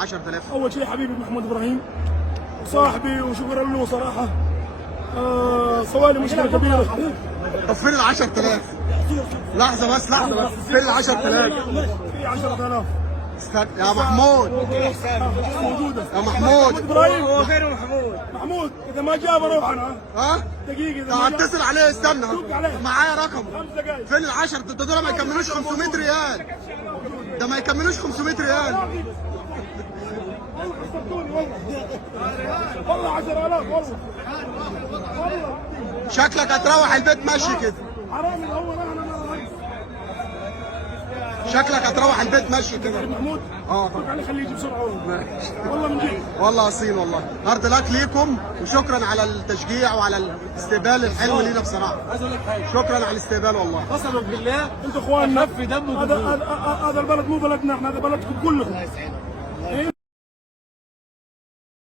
10,000. اول شيء حبيبي محمود ابراهيم صاحبي وشكرا له صراحه. صوالي مشكله كبيره. طب فين ال 10,000؟ لحظه بس لحظه بس، فين ال 10,000؟ في 10,000 استنى يا محمود. موجوده يا محمود ابراهيم. هو فين محمود؟ محمود اذا ما جاء بروح انا. ها؟ دقيقه اذا طب ما جاء هتصل عليه، استنى دق عليه. معايا رقم. 5 دقائق. فين ال 10؟ ده دول ما يكملوش 500 ريال. ده ما يكملوش 500 ريال. والله خسرتوني والله 10,000 والله. شكلك هتروح البيت ماشي كده. حرام هو انا رئيس. شكلك هتروح البيت ماشي كده. محمود دق عليه خليه يجي بسرعه والله من جد. والله اصيل والله. هارد لاك ليكم وشكرا على التشجيع وعلى الاستقبال الحلو لينا بصراحه. عايز اقول لك حاجه، شكرا على الاستقبال والله. قسما بالله انتوا اخواننا. خف دمه. هذا البلد مو بلدنا احنا، هذا بلدكم كلكم.